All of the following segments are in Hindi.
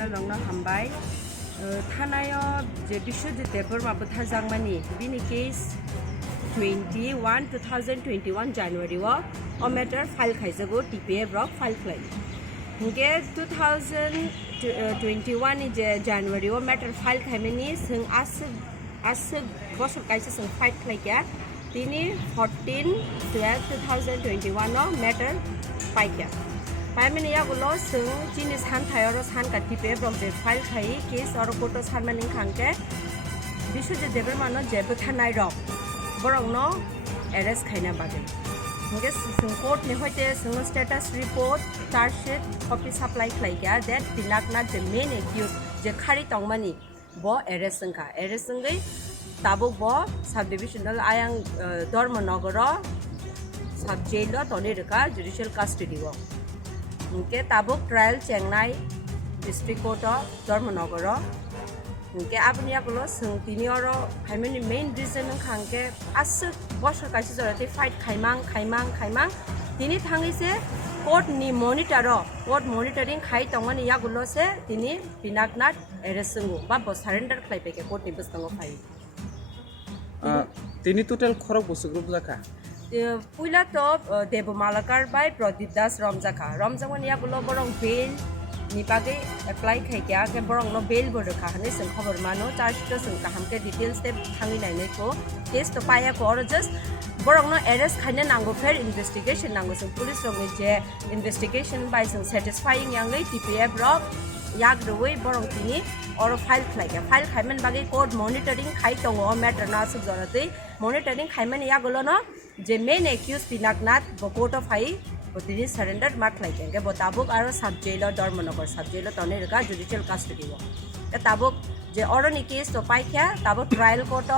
channel long hambai thanayo je Biswajit Deborma Bwtharnairok bini case 2021 January wa o matter file khaijago TPA rock file khlai nge 2021 je January wa matter file khaimani sing as bosor kaisa sing fight khlai kya tini 14/12/2021 no matter pai kya Fireman ya gulo sung jinis han thayoro san ka TPA rock je file khai case or photo san maning khangke Biswajit Deborma no je Bwtharnairok borong no arrest khaina bagel nge sung court ne hoite sung status report charge sheet copy supply khlai kya that Pinak na the main accused je khari tongmani bo arrest sangka arrest sangai tabuk bo sub divisional ayang Bwtharnairok sub jail lo tone reka judicial custody wo nge tabuk trial chengnai district court Bwtharnairok nge apni apulo sung tinioro Fireman main reason khangke as bosor kaisi jorate fight khaimang tini thangi se court ni court monitoring khai tongmani yagulo se tini Pinak na arrest sungu ba bo surrender khlai peke court ni bustango phai tini total Khorokba group jaka puila to Debomalakar by Pradip Das Romjakha yagulo borong bail ni page apply khai kya ke borong no bail bor rakha hane sing khabar mano charge to sing kaham ke details te thangi nai ne ko case to paya ko or just borong no arrest khaina nango fair investigation nango sing police rong je investigation by sing satisfying yang lai TPF rock yak roi borong tini or file khlai kya file khaiman bage court monitoring khai tongo matter na sub jorate monitoring khaiman yagulo no je main accused Pinak Nath bo court of high Botini surrender mark like and Botabuk are sub jail or Bwtharnairok sub jail or Tonega judicial custody. The Tabuk, the Oroni case to Paika, Tabuk trial court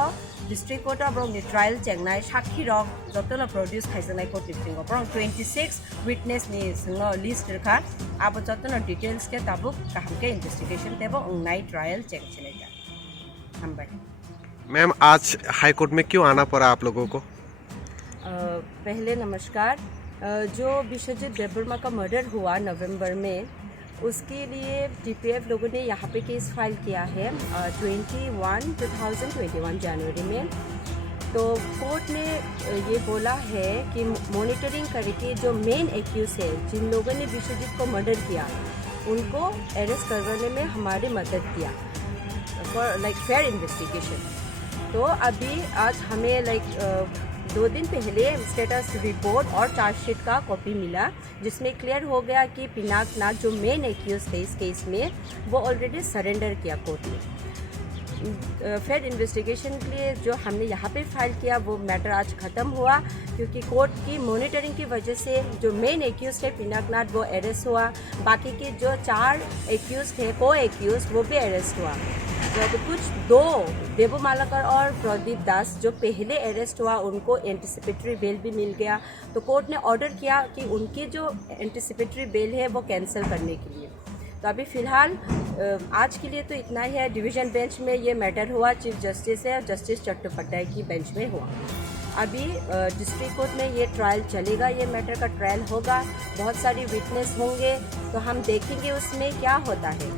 district court of the trial Chengnai, Shaki Rock, Zotona produce Kaisanai court lifting of 26 witness needs no list record, Abototona details get Tabuk, Kahamke investigation table on night trial check. Ma'am आज हाई कोर्ट में क्यों आना पड़ा आप लोगों को? पहले नमस्कार जो बिस्वजित देबर्मा का मर्डर हुआ नवंबर में उसके लिए TPF लोगों ने यहाँ पे केस फाइल किया है 2021 जनवरी में तो कोर्ट ने ये बोला है कि मॉनिटरिंग करके जो मेन एक्यूज है जिन लोगों ने बिस्वजित को मर्डर किया उनको अरेस्ट करवाने में हमारी मदद किया फॉर लाइक फेयर इन्वेस्टिगेशन तो अभी आज हमें लाइक 2 दिन पहले स्टेटस रिपोर्ट और चार्जशीट का कॉपी मिला जिसमें क्लियर हो गया कि पिनाक नाथ जो मेन एक्यूज थे इस केस में वो ऑलरेडी सरेंडर किया कोर्ट में फेयर इन्वेस्टिगेशन के लिए जो हमने यहाँ पे फाइल किया वो मैटर आज ख़त्म हुआ क्योंकि कोर्ट की मॉनिटरिंग की वजह से जो मेन एक्यूज थे पिनाक नाथ वो अरेस्ट हुआ बाकी के जो 4 एक्यूज थे को एक्यूज वो भी अरेस्ट हुआ तो कुछ 2 देबोमालाकर और प्रदीप दास जो पहले अरेस्ट हुआ उनको एंटिसिपेटरी बेल भी मिल गया तो कोर्ट ने ऑर्डर किया कि उनकी जो एंटिसिपेटरी बेल है वो कैंसिल करने के लिए तो अभी फ़िलहाल आज के लिए तो इतना ही है डिवीज़न बेंच में ये मैटर हुआ चीफ जस्टिस है जस्टिस चट्टोपाध्याय की बेंच में हुआ अभी डिस्ट्रिक्ट कोर्ट में ये ट्रायल चलेगा ये मैटर का ट्रायल होगा बहुत सारी विटनेस होंगे तो हम देखेंगे उसमें क्या होता है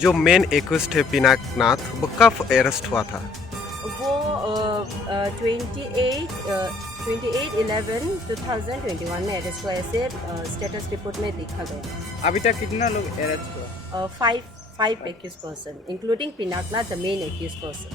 जो मेन एक्यूज थे पिनाक नाथ वो कब अरेस्ट हुआ था वो 28/11/2021 में अरेस्ट हुआ ऐसे स्टेटस रिपोर्ट में देखा गया अभी तक कितना लोग अरेस्ट हुआ 5 accused person including Pinak Nath the main accused person